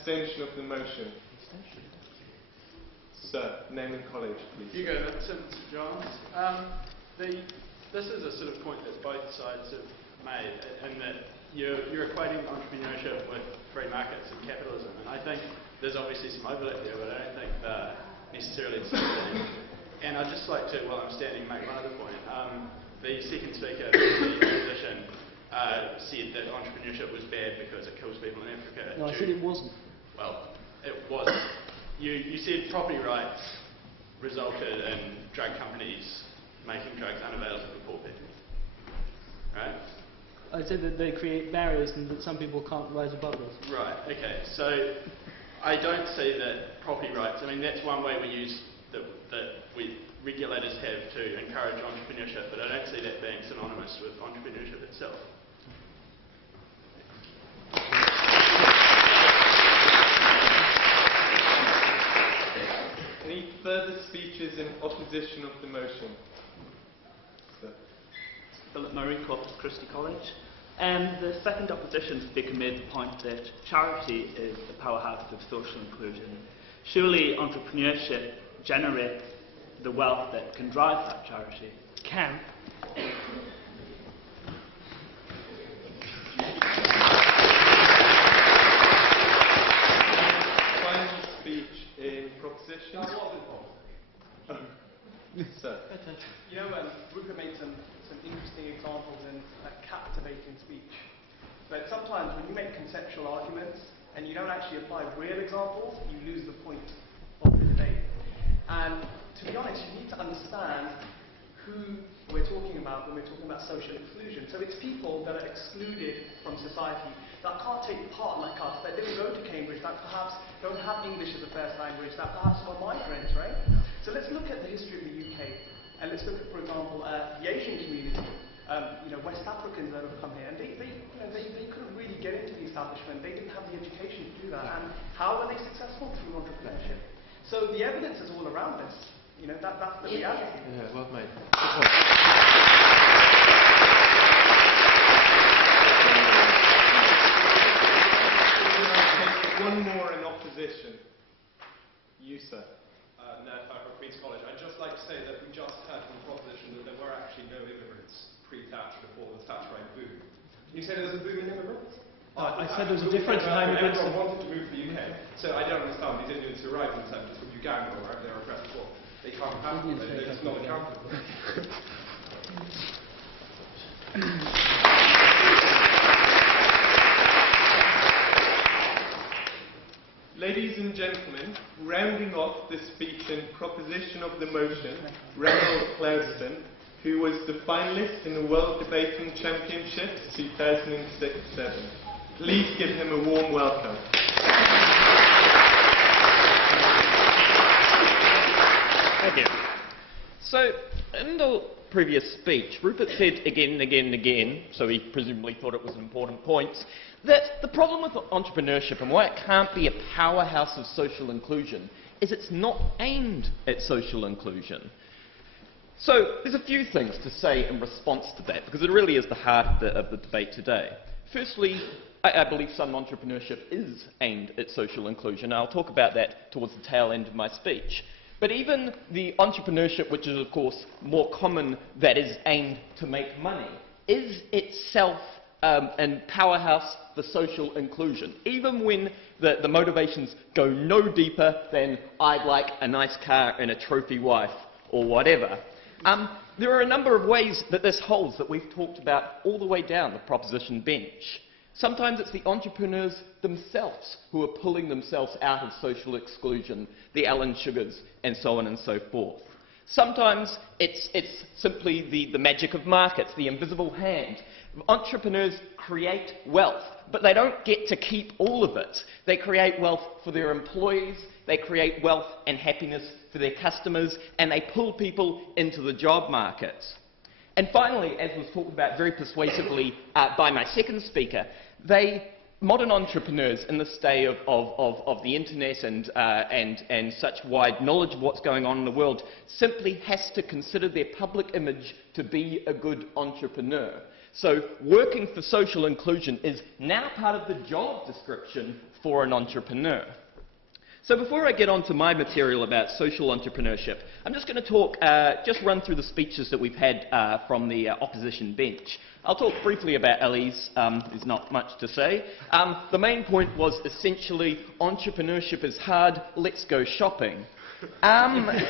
Extension of the motion. Sir, name and college, please. Hugo Vincent, St John's. This is a sort of point that both sides have made, in that you're equating entrepreneurship with free markets and capitalism, and I think there's obviously some overlap there, but I don't think they're necessarily the same thing. And I'd just like to, while I'm standing, make one other point. The second speaker, the opposition, said that entrepreneurship was bad because it kills people in Africa. No, I said it wasn't. Well, it wasn't. You said property rights resulted in drug companies making drugs unavailable for poor people, right? I said that they create barriers and that some people can't rise above those. Right, okay. So I don't see that property rights, I mean, that's one way we use that regulators have to encourage entrepreneurship, but I don't see that being synonymous with entrepreneurship itself. Any further speeches in opposition of the motion? Sir. Philip Murray, Corpus Christi College. The second opposition speaker made the point that charity is the powerhouse of social inclusion. Surely entrepreneurship generates the wealth that can drive that charity. Can. Final speech in proposition. Sir. You know, Rupert made some interesting examples in a captivating speech. But sometimes when you make conceptual arguments and you don't actually apply real examples, you lose the point of the debate. And to be honest, you need to understand who we're talking about when we're talking about social exclusion. So it's people that are excluded from society, that can't take part like us, that didn't go to Cambridge, that perhaps don't have English as a first language, that perhaps are migrants, right? So let's look at the history of the UK, and let's look at, for example, the Asian community. West Africans that have come here, and they couldn't really get into the establishment. They didn't have the education to do that. And how were they successful? Through entrepreneurship. So the evidence is all around us. That's the reality. Yeah, well made. One more in opposition. You, sir. Ned Farquhar, Queen's College. I'd just like to say that we just heard from the proposition that there were actually no immigrants pre-Thatcher before the Thatcherite boom. You say there's a boom in immigrants? I said there's a difference in immigrants. Everyone wanted to move to the UK. So I don't understand these Indians who arrived in the 70s from Uganda or wherever they were oppressed before. They can't have them. They're just not accountable. Ladies and gentlemen, rounding off the speech in proposition of the motion, Randall Clouston, who was the finalist in the World Debating Championships 2006-7. Please give him a warm welcome. Thank you. So, in the previous speech, Rupert said again and again and again, so he presumably thought it was an important point, that the problem with entrepreneurship and why it can't be a powerhouse of social inclusion is it's not aimed at social inclusion. So there's a few things to say in response to that, because it really is the heart of the debate today. Firstly, I believe some entrepreneurship is aimed at social inclusion. I'll talk about that towards the tail end of my speech. But even the entrepreneurship, which is of course more common, that is aimed to make money, is itself a powerhouse for social inclusion, even when the motivations go no deeper than I'd like a nice car and a trophy wife or whatever. There are a number of ways that this holds that we've talked about all the way down the proposition bench. Sometimes it's the entrepreneurs themselves who are pulling themselves out of social exclusion, the Alan Sugars and so on and so forth. Sometimes it's simply the magic of markets, the invisible hand. Entrepreneurs create wealth, but they don't get to keep all of it. They create wealth for their employees, they create wealth and happiness for their customers, and they pull people into the job market. And finally, as was talked about very persuasively by my second speaker, modern entrepreneurs in this day of the internet and such wide knowledge of what's going on in the world simply has to consider their public image to be a good entrepreneur. So working for social inclusion is now part of the job description for an entrepreneur. So before I get on to my material about social entrepreneurship, I'm just going to talk, just run through the speeches that we've had from the opposition bench. I'll talk briefly about Ellie's, there's not much to say. The main point was essentially entrepreneurship is hard, let's go shopping. Because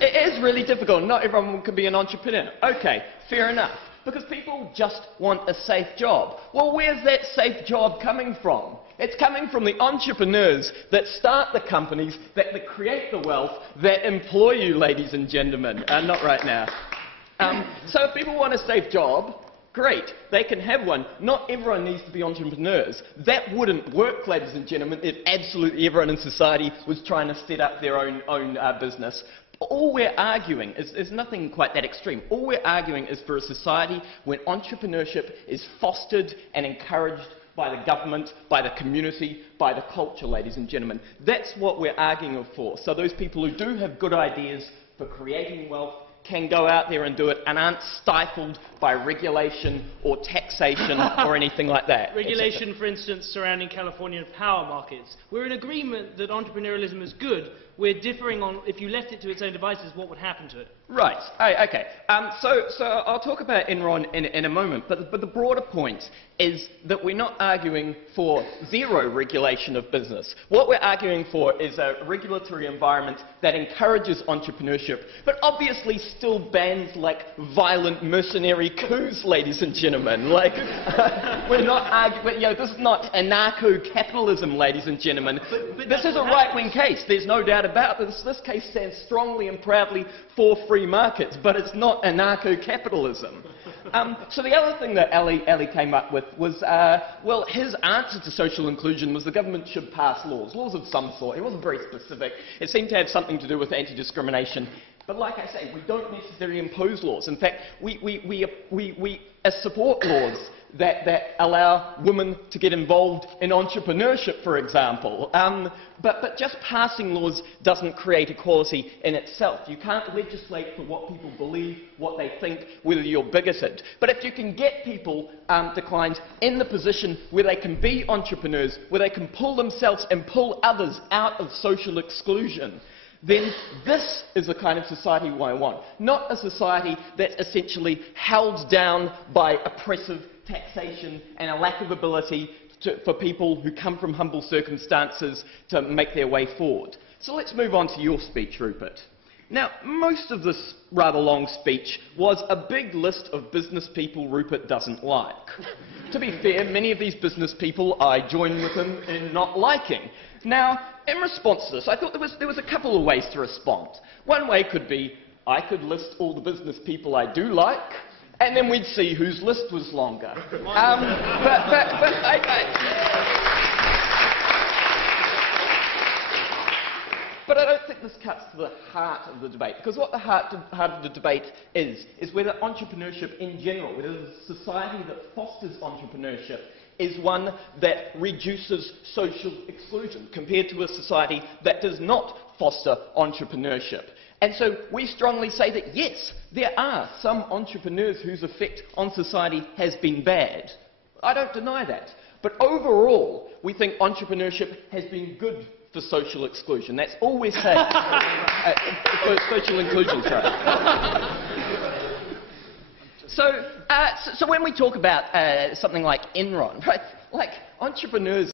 it is really difficult, not everyone can be an entrepreneur. Okay, fair enough. Because people just want a safe job. Well, where's that safe job coming from? It's coming from the entrepreneurs that start the companies, that create the wealth, that employ you, ladies and gentlemen. Not right now. So if people want a safe job, great, they can have one. Not everyone needs to be entrepreneurs. That wouldn't work, ladies and gentlemen, if absolutely everyone in society was trying to set up their own business. All we're arguing is nothing quite that extreme. All we're arguing is for a society where entrepreneurship is fostered and encouraged by the government, by the community, by the culture, ladies and gentlemen. That's what we're arguing for. So those people who do have good ideas for creating wealth can go out there and do it and aren't stifled by regulation or taxation or anything like that. Regulation, for instance, surrounding Californian power markets. We're in agreement that entrepreneurialism is good. We're differing on, if you left it to its own devices, what would happen to it? Right. Okay. So I'll talk about Enron in a moment, but the broader point is that we're not arguing for zero regulation of business. What we're arguing for is a regulatory environment that encourages entrepreneurship, but obviously still bans like violent mercenary coups, ladies and gentlemen. Like, we're not arguing, this is not anarcho-capitalism, ladies and gentlemen. But this is a right-wing case. There's no doubt about this. This case stands strongly and proudly for free markets, but it's not anarcho-capitalism. So the other thing that Ali came up with was, well, his answer to social inclusion was the government should pass laws of some sort. It wasn't very specific. It seemed to have something to do with anti-discrimination. But like I say, we don't necessarily impose laws. In fact, we support laws that allow women to get involved in entrepreneurship, for example. But just passing laws doesn't create equality in itself. You can't legislate for what people believe, what they think, whether you're bigoted. But if you can get people, declines, in the position where they can be entrepreneurs, where they can pull themselves and pull others out of social exclusion, then this is the kind of society I want. Not a society that's essentially held down by oppressive taxation and a lack of ability for people who come from humble circumstances to make their way forward. So let's move on to your speech, Rupert. Now, most of this rather long speech was a big list of business people Rupert doesn't like. To be fair, many of these business people I join with him in not liking. Now, in response to this, I thought there was a couple of ways to respond. One way could be, I could list all the business people I do like, and then we'd see whose list was longer. But I don't think this cuts to the heart of the debate, because what the heart of the debate is whether entrepreneurship in general, whether the society that fosters entrepreneurship is one that reduces social exclusion compared to a society that does not foster entrepreneurship. And so we strongly say that yes, there are some entrepreneurs whose effect on society has been bad. I don't deny that. But overall, we think entrepreneurship has been good for social exclusion. That's all we're saying. For social inclusion, sorry. So when we talk about something like Enron, right, like entrepreneurs